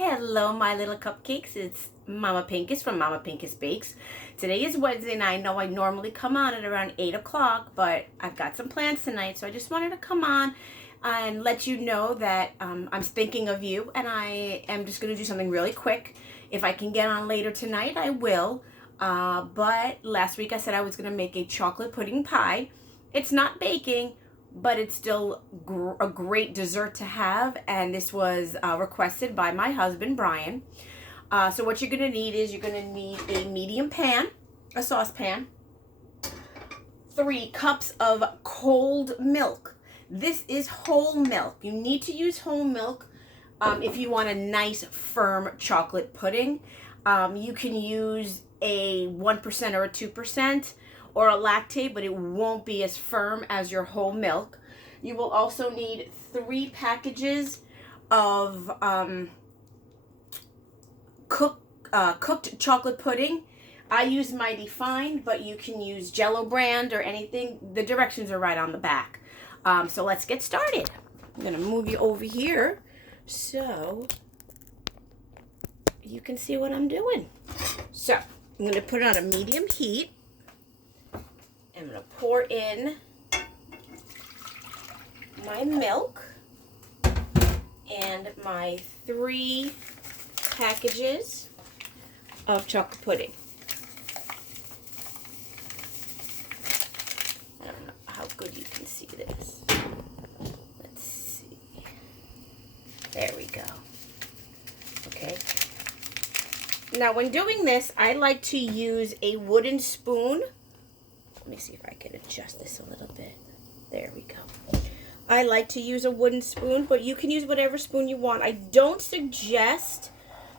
Hello, my little cupcakes. It's Mama Pinkus from Mama Pinkus Bakes. Today is Wednesday, and I know I normally come on at around 8 o'clock, but I've got some plans tonight, so I just wanted to come on and let you know that I'm thinking of you, and I am just going to do something really quick. If I can get on later tonight, I will. But last week I said I was going to make a chocolate pudding pie. It's not baking, but it's still a great dessert to have, and this was requested by my husband Brian. So what you're going to need is you're going to need a medium pan, a saucepan, 3 cups of cold milk. This is whole milk. You need to use whole milk if you want a nice firm chocolate pudding. You can use a 1% or a 2% or a lactate, but it won't be as firm as your whole milk. You will also need 3 packages of cooked chocolate pudding. I use Mighty Fine, but you can use Jello brand or anything. The directions are right on the back. So let's get started. I'm going to move you over here so you can see what I'm doing. So I'm going to put it on a medium heat. I'm going to pour in my milk and my 3 packages of chocolate pudding. I don't know how good you can see this. Let's see. There we go. Okay. Now when doing this, I like to use a wooden spoon. Let me see if I can adjust this a little bit. There we go. I like to use a wooden spoon, but you can use whatever spoon you want. I don't suggest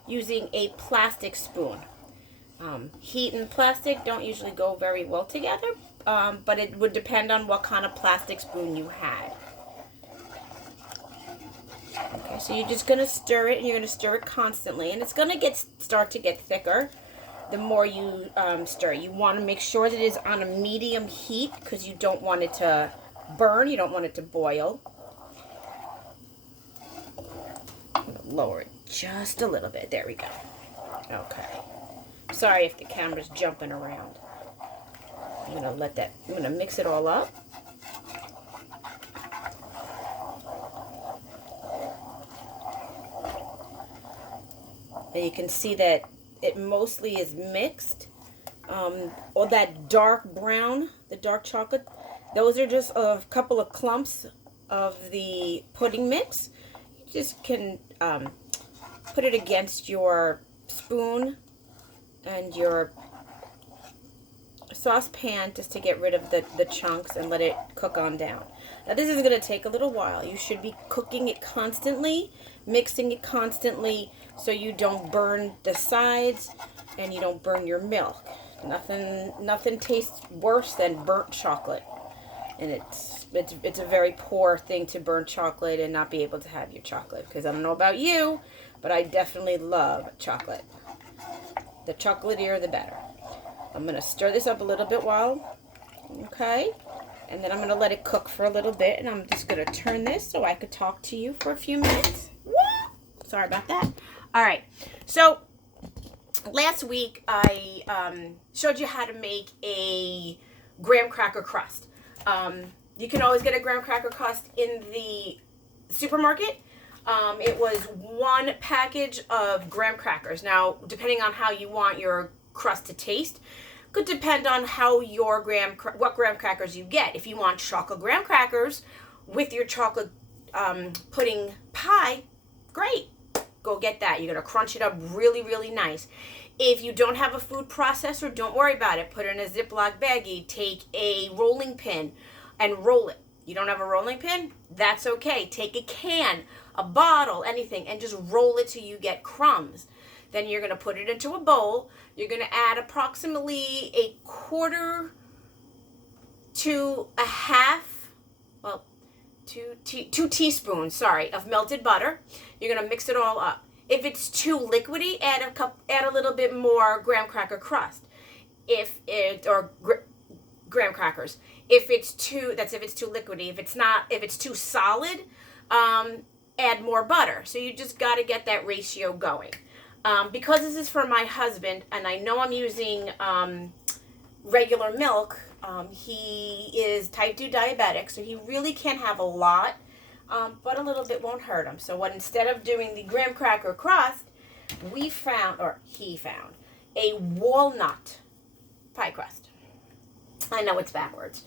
using a plastic spoon. Heat and plastic don't usually go very well together, but it would depend on what kind of plastic spoon you had. Okay, so you're just going to stir it, and you're going to stir it constantly, and it's going to start to get thicker the more you stir. You want to make sure that it is on a medium heat because you don't want it to burn. You don't want it to boil. Lower it just a little bit. There we go. Okay. Sorry if the camera's jumping around. I'm going to mix it all up. And you can see that it mostly is mixed. Or that dark brown, the dark chocolate, those are just a couple of clumps of the pudding mix. You just can put it against your spoon and your saucepan just to get rid of the chunks and let it cook on down. Now this is going to take a little while. You should be cooking it constantly, mixing it constantly so you don't burn the sides and you don't burn your milk. Nothing tastes worse than burnt chocolate. And it's a very poor thing to burn chocolate and not be able to have your chocolate. Because I don't know about you, but I definitely love chocolate. The chocolatier, the better. I'm going to stir this up a little bit okay? And then I'm going to let it cook for a little bit. And I'm just going to turn this so I could talk to you for a few minutes. Sorry about that. All right. So last week I showed you how to make a graham cracker crust. You can always get a graham cracker crust in the supermarket. It was 1 package of graham crackers. Now, depending on how you want your crust to taste, could depend on how your what graham crackers you get. If you want chocolate graham crackers with your chocolate pudding pie, great. Go get that. You're going to crunch it up really, really nice. If you don't have a food processor, don't worry about it. Put it in a Ziploc baggie. Take a rolling pin and roll it. You don't have a rolling pin? That's okay. Take a can, a bottle, anything, and just roll it till you get crumbs. Then you're going to put it into a bowl. You're going to add approximately a quarter to a half, well, 2 teaspoons, of melted butter. You're going to mix it all up. If it's too liquidy, add a little bit more graham cracker crust. Graham crackers. If it's too liquidy. If it's too solid, add more butter. So you just got to get that ratio going. Because this is for my husband, and I know I'm using regular milk, he is type 2 diabetic, so he really can't have a lot, but a little bit won't hurt him. So what, instead of doing the graham cracker crust, he found a walnut pie crust. I know it's backwards.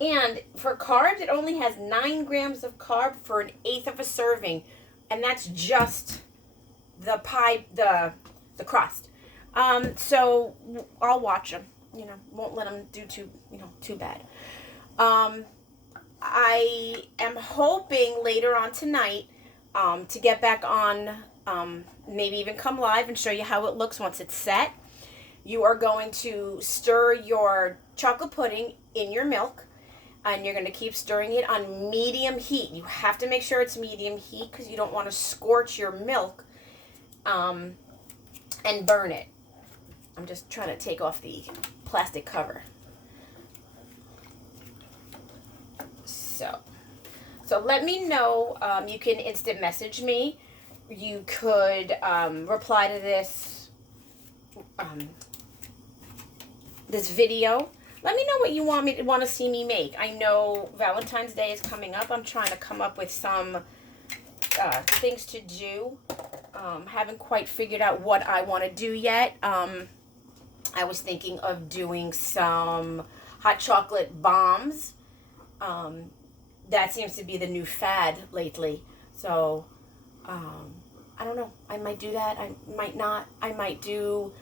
And for carbs, it only has 9 grams of carb for 1/8 of a serving. And that's just the pie, the crust. So I'll watch them. You know, won't let them do too bad. I am hoping later on tonight to get back on, maybe even come live and show you how it looks once it's set. You are going to stir your chocolate pudding in your milk, and you're going to keep stirring it on medium heat. You have to make sure it's medium heat because you don't want to scorch your milk and burn it. I'm just trying to take off the plastic cover. So let me know. You can instant message me. You could reply to this this video. Let me know what you want to see me make. I know Valentine's Day is coming up. I'm trying to come up with some things to do. Haven't quite figured out what I want to do yet. I was thinking of doing some hot chocolate bombs. That seems to be the new fad lately. So, I don't know. I might do that. I might not. I might do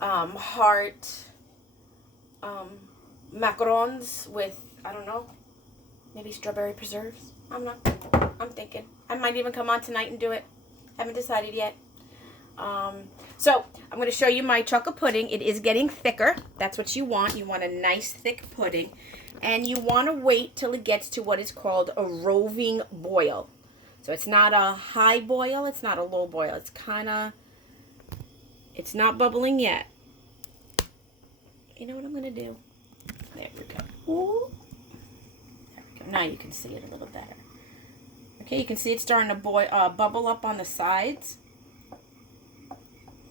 heart macarons with, I don't know, maybe strawberry preserves. I'm thinking. I might even come on tonight and do it. Haven't decided yet. So I'm going to show you my chocolate pudding. It is getting thicker. That's what you want. You want a nice thick pudding. And you want to wait till it gets to what is called a roving boil. So it's not a high boil. It's not a low boil. It's not bubbling yet. You know what I'm going to do? There we go. Ooh. There we go. Now you can see it a little better. Okay, you can see it's starting to bubble up on the sides.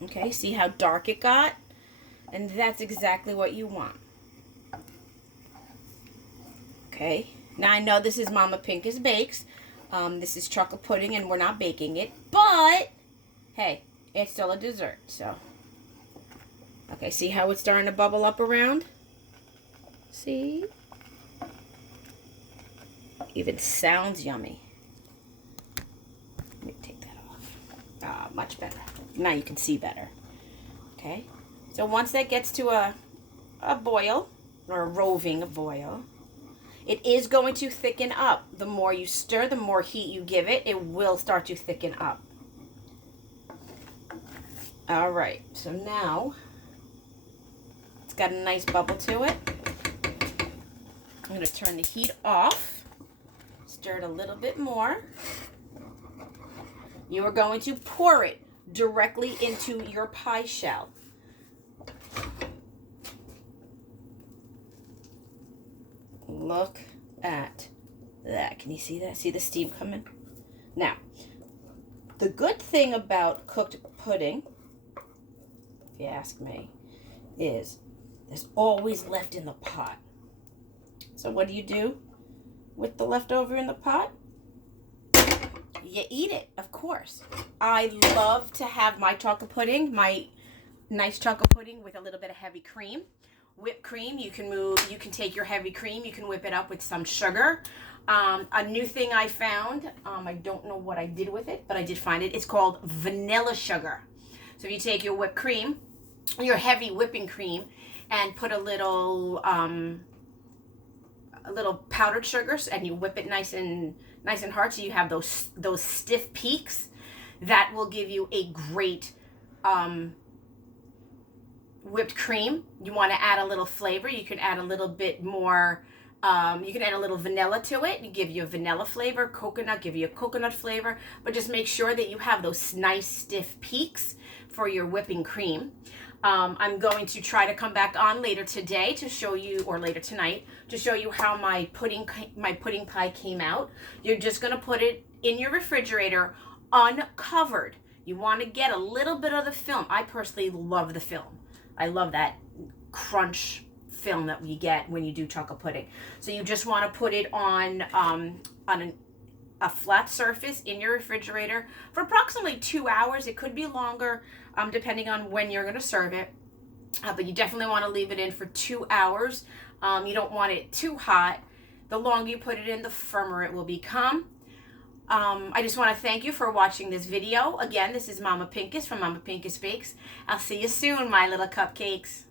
Okay, see how dark it got? And that's exactly what you want. Okay, now I know this is Mama Pinkus Bakes. This is chocolate pudding and we're not baking it. But, hey, it's still a dessert, so. Okay, see how it's starting to bubble up around? See? Even sounds yummy. Let me take that off. Much better. Now you can see better. Okay? So once that gets to a boil, or a roving boil, it is going to thicken up. The more you stir, the more heat you give it, it will start to thicken up. All right, so now it's got a nice bubble to it. I'm going to turn the heat off, stir it a little bit more. You are going to pour it directly into your pie shell. Look at that. Can you see that? See the steam coming? Now, the good thing about cooked pudding, if you ask me, is there's always left in the pot. So what do you do with the leftover in the pot? You eat it, of course. I love to have my chocolate pudding, my nice chocolate pudding with a little bit of heavy cream. Whipped cream, you can take your heavy cream, you can whip it up with some sugar. A new thing I found, I don't know what I did with it, but I did find it. It's called vanilla sugar. So if you take your whipped cream, your heavy whipping cream, and put a little powdered sugars, and you whip it nice and hard, so you have those stiff peaks. That will give you a great whipped cream. You want to add a little flavor. You can add a little bit more. You can add a little vanilla to it and give you a vanilla flavor. Coconut, give you a coconut flavor. But just make sure that you have those nice stiff peaks for your whipping cream. I'm going to try to come back on later today to show you, or later tonight, to show you how my pudding pie came out. You're just going to put it in your refrigerator uncovered. You want to get a little bit of the film. I personally love the film. I love that crunch film that we get when you do chocolate pudding. So you just want to put it on a flat surface in your refrigerator for approximately 2 hours. It could be longer, depending on when you're going to serve it. But you definitely want to leave it in for 2 hours. You don't want it too hot. The longer you put it in, the firmer it will become. I just want to thank you for watching this video. Again, this is Mama Pincus from Mama Pincus Bakes. I'll see you soon, my little cupcakes.